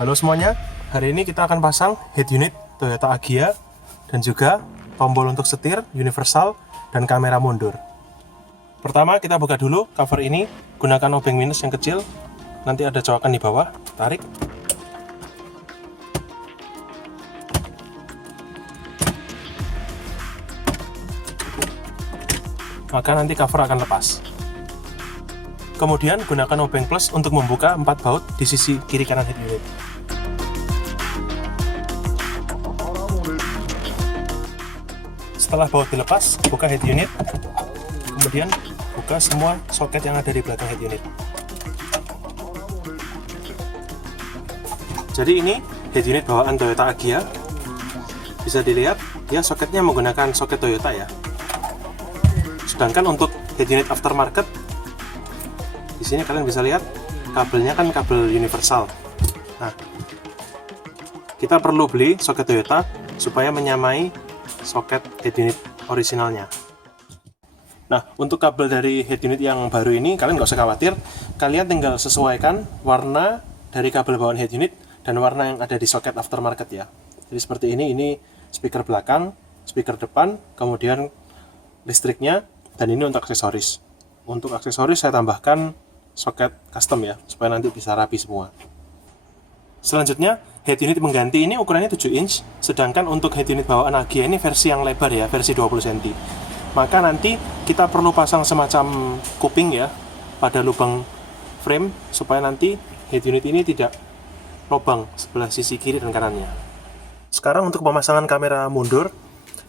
Halo semuanya, hari ini kita akan pasang head unit Toyota Agya dan juga tombol untuk setir universal dan kamera mundur. Pertama kita buka dulu cover ini, gunakan obeng minus yang kecil, nanti ada coakan di bawah, tarik. Maka nanti cover akan lepas. Kemudian gunakan obeng plus untuk membuka 4 baut di sisi kiri kanan head unit. Setelah baut dilepas, buka head unit, kemudian buka semua soket yang ada di belakang head unit. Jadi ini head unit bawaan Toyota Agya. Bisa dilihat, ya soketnya menggunakan soket Toyota ya. Sedangkan untuk head unit aftermarket, di sini kalian bisa lihat kabelnya kan kabel universal. Nah, kita perlu beli soket Toyota supaya menyamai soket head unit orisinalnya. Nah, untuk kabel dari head unit yang baru ini kalian nggak usah khawatir, kalian tinggal sesuaikan warna dari kabel bawaan head unit dan warna yang ada di soket aftermarket ya. Jadi seperti ini speaker belakang, speaker depan, kemudian listriknya, dan ini untuk aksesoris. Untuk aksesoris saya tambahkan soket custom ya, supaya nanti bisa rapi semua. Selanjutnya, head unit mengganti ini ukurannya 7 inch, sedangkan untuk head unit bawaan Agya ini versi yang lebar ya, versi 20 cm. Maka nanti kita perlu pasang semacam kuping ya pada lubang frame supaya nanti head unit ini tidak lubang sebelah sisi kiri dan kanannya. Sekarang untuk pemasangan kamera mundur,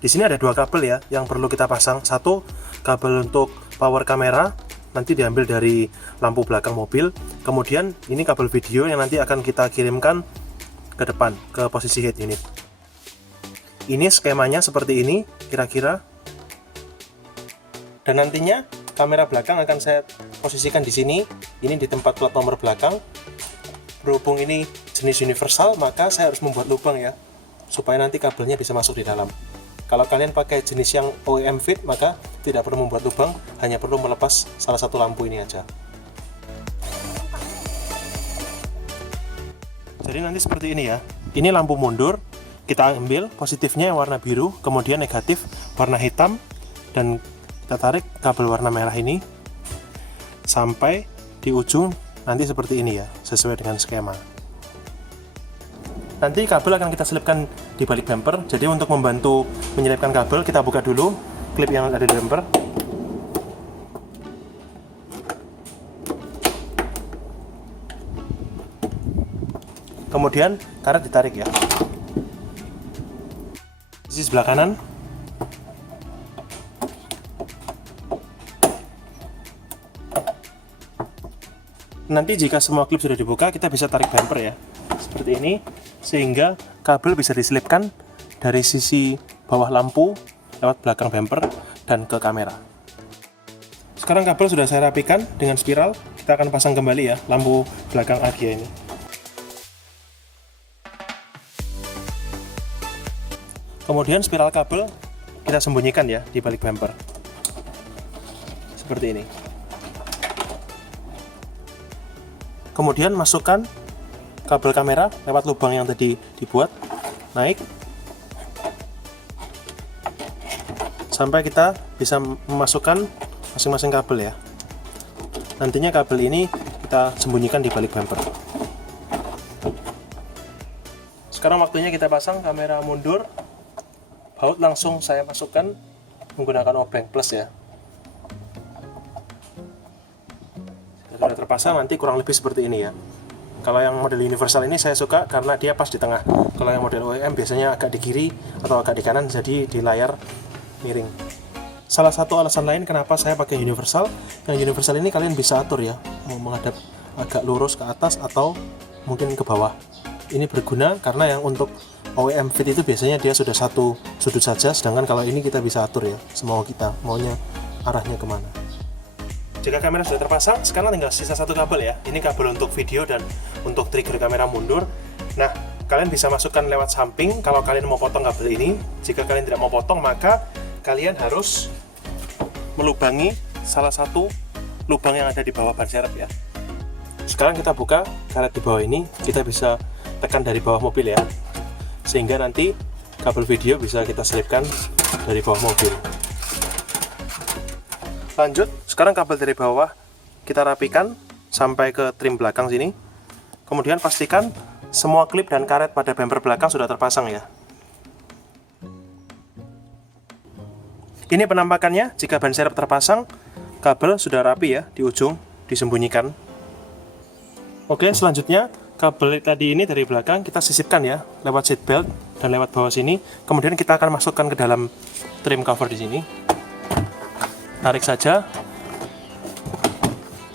di sini ada 2 kabel ya yang perlu kita pasang. Satu kabel untuk power kamera, nanti diambil dari lampu belakang mobil. Kemudian ini kabel video yang nanti akan kita kirimkan ke depan, ke posisi head unit. Ini skemanya seperti ini kira-kira. Dan nantinya kamera belakang akan saya posisikan di sini. Ini di tempat plat nomor belakang. Berhubung ini jenis universal, maka saya harus membuat lubang ya, supaya nanti kabelnya bisa masuk di dalam. Kalau kalian pakai jenis yang OEM fit, maka tidak perlu membuat lubang, hanya perlu melepas salah satu lampu ini aja. Jadi nanti seperti ini ya. Ini lampu mundur, kita ambil positifnya yang warna biru, kemudian negatif warna hitam, dan kita tarik kabel warna merah ini sampai di ujung nanti seperti ini ya, sesuai dengan skema. Nanti kabel akan kita selipkan di balik bumper. Jadi untuk membantu menyelipkan kabel, kita buka dulu klip yang ada di bumper. Kemudian karet ditarik ya. Sisi sebelah kanan. Nanti jika semua klip sudah dibuka, kita bisa tarik bumper ya. Seperti ini, sehingga kabel bisa diselipkan dari sisi bawah lampu lewat belakang bumper dan ke kamera. Sekarang kabel sudah saya rapikan dengan spiral. Kita akan pasang kembali ya lampu belakang Agya ini. Kemudian spiral kabel kita sembunyikan ya di balik bumper. Seperti ini. Kemudian masukkan kabel kamera lewat lubang yang tadi dibuat, naik sampai kita bisa memasukkan masing-masing kabel ya. Nantinya kabel ini kita sembunyikan di balik bumper. Sekarang waktunya kita pasang kamera mundur. Baut langsung saya masukkan menggunakan obeng plus ya. Sudah terpasang, nanti kurang lebih seperti ini ya. Kalau yang model universal ini saya suka karena dia pas di tengah. Kalau yang model OEM biasanya agak di kiri atau agak di kanan, jadi di layar miring. Salah satu alasan lain kenapa saya pakai universal, yang universal ini kalian bisa atur ya, mau menghadap agak lurus ke atas atau mungkin ke bawah. Ini berguna karena yang untuk OEM fit itu biasanya dia sudah satu sudut saja, sedangkan kalau ini kita bisa atur ya, semau kita maunya arahnya kemana. Jika kamera sudah terpasang, sekarang tinggal sisa satu kabel ya. Ini kabel untuk video dan untuk trigger kamera mundur. Nah, kalian bisa masukkan lewat samping kalau kalian mau potong kabel ini. Jika kalian tidak mau potong, maka kalian harus melubangi salah satu lubang yang ada di bawah ban serep ya. Sekarang kita buka karet di bawah ini, kita bisa tekan dari bawah mobil ya, sehingga nanti kabel video bisa kita selipkan dari bawah mobil. Lanjut, sekarang kabel dari bawah kita rapikan sampai ke trim belakang sini. Kemudian pastikan semua klip dan karet pada bumper belakang sudah terpasang ya. Ini penampakannya jika ban serep terpasang, kabel sudah rapi ya di ujung, disembunyikan. Oke, selanjutnya kabel tadi ini dari belakang kita sisipkan ya lewat seat belt dan lewat bawah sini. Kemudian kita akan masukkan ke dalam trim cover di sini. Tarik saja.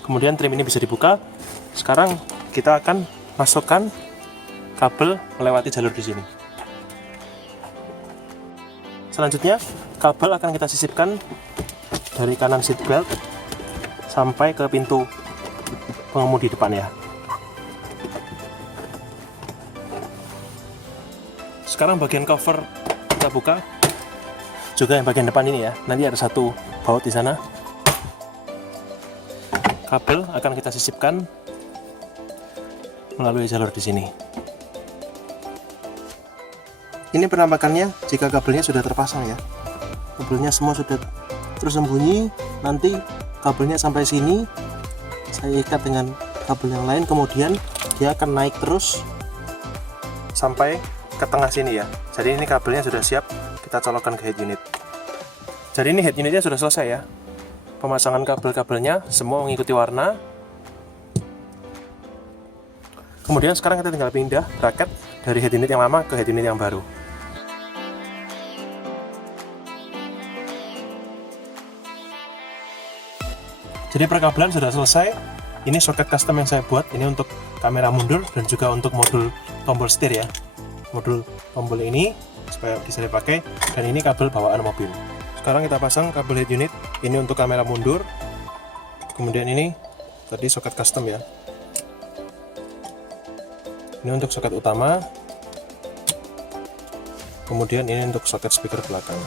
Kemudian trim ini bisa dibuka. Sekarang kita akan masukkan kabel melewati jalur di sini. Selanjutnya, kabel akan kita sisipkan dari kanan seat belt sampai ke pintu pengemudi depan ya. Sekarang bagian cover kita buka, juga yang bagian depan ini ya. Nanti ada satu baut di sana. Kabel akan kita sisipkan melalui jalur di sini. Ini penampakannya jika kabelnya sudah terpasang ya. Kabelnya semua sudah tersembunyi. Nanti kabelnya sampai sini, saya ikat dengan kabel yang lain, kemudian dia akan naik terus sampai ke tengah sini ya. Jadi ini kabelnya sudah siap kita colokkan ke head unit. Jadi ini head unitnya sudah selesai ya. Pemasangan kabel-kabelnya semua mengikuti warna. Kemudian sekarang kita tinggal pindah bracket dari head unit yang lama ke head unit yang baru. Jadi perkabelan sudah selesai. Ini soket custom yang saya buat. Ini untuk kamera mundur dan juga untuk modul tombol setir ya. Modul tombol ini supaya bisa dipakai, dan ini kabel bawaan mobil. Sekarang kita pasang kabel head unit. Ini untuk kamera mundur. Kemudian ini tadi soket custom ya. Ini untuk soket utama, kemudian ini untuk soket speaker belakang.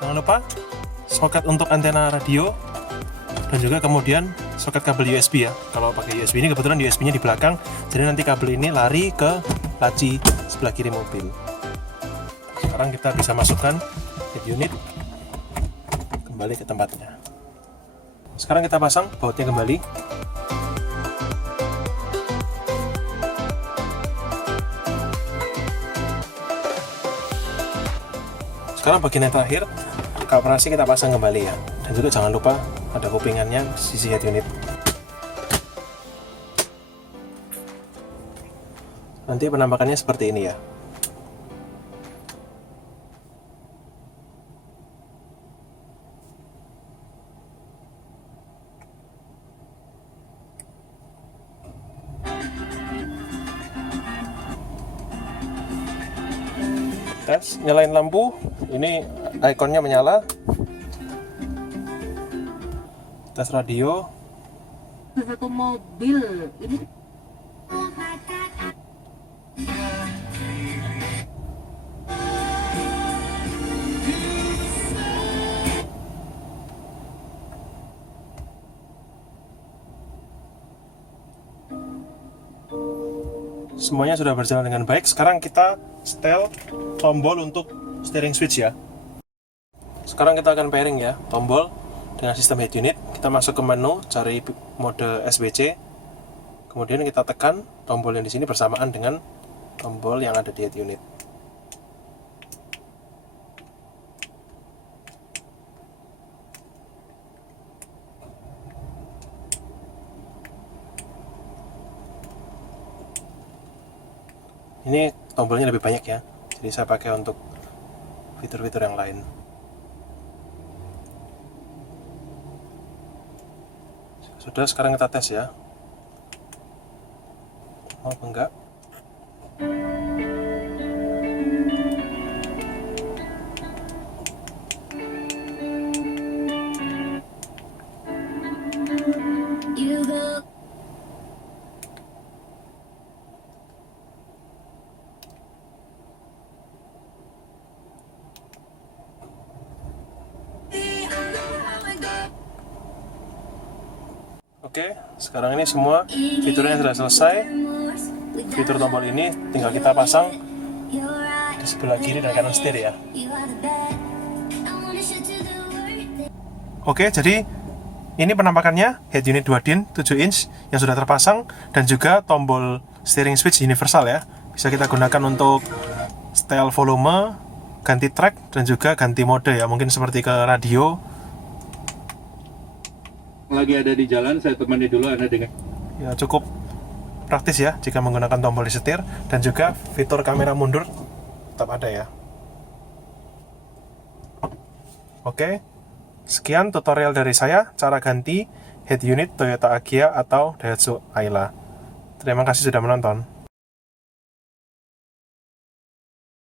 Jangan lupa soket untuk antena radio, dan juga kemudian soket kabel USB ya. Kalau pakai USB ini kebetulan USB-nya di belakang, jadi nanti kabel ini lari ke laci sebelah kiri mobil. Sekarang kita bisa masukkan head unit kembali ke tempatnya. Sekarang kita pasang bautnya kembali. Sekarang bagian yang terakhir, kalibrasi kita pasang kembali ya. Dan juga jangan lupa ada kupingannya di sisi head unit. Nanti penampakannya seperti ini ya. Tes, nyalain lampu, ini ikonnya menyala. Tes radio. Satu mobil ini. Semuanya sudah berjalan dengan baik. Sekarang kita setel tombol untuk steering switch ya. Sekarang kita akan pairing ya tombol dengan sistem head unit. Kita masuk ke menu, cari mode SBC. Kemudian kita tekan tombol yang di sini bersamaan dengan tombol yang ada di head unit. Ini tombolnya lebih banyak ya, jadi saya pakai untuk fitur-fitur yang lain. Sudah, sekarang kita tes ya. Mau apa enggak? Oke, sekarang ini semua fiturnya sudah selesai. Fitur tombol ini tinggal kita pasang di sebelah kiri dan kanan setir ya. Oke, jadi ini penampakannya head unit 2 DIN 7 inch yang sudah terpasang, dan juga tombol steering switch universal ya. Bisa kita gunakan untuk setel volume, ganti track, dan juga ganti mode ya, mungkin seperti ke radio. Lagi ada di jalan, saya temani dulu Anda dengan Ya, cukup praktis ya jika menggunakan tombol di setir, dan juga fitur kamera mundur tetap ada ya. Oke, sekian tutorial dari saya cara ganti head unit Toyota Agya atau Daihatsu Ayla. Terima kasih sudah menonton.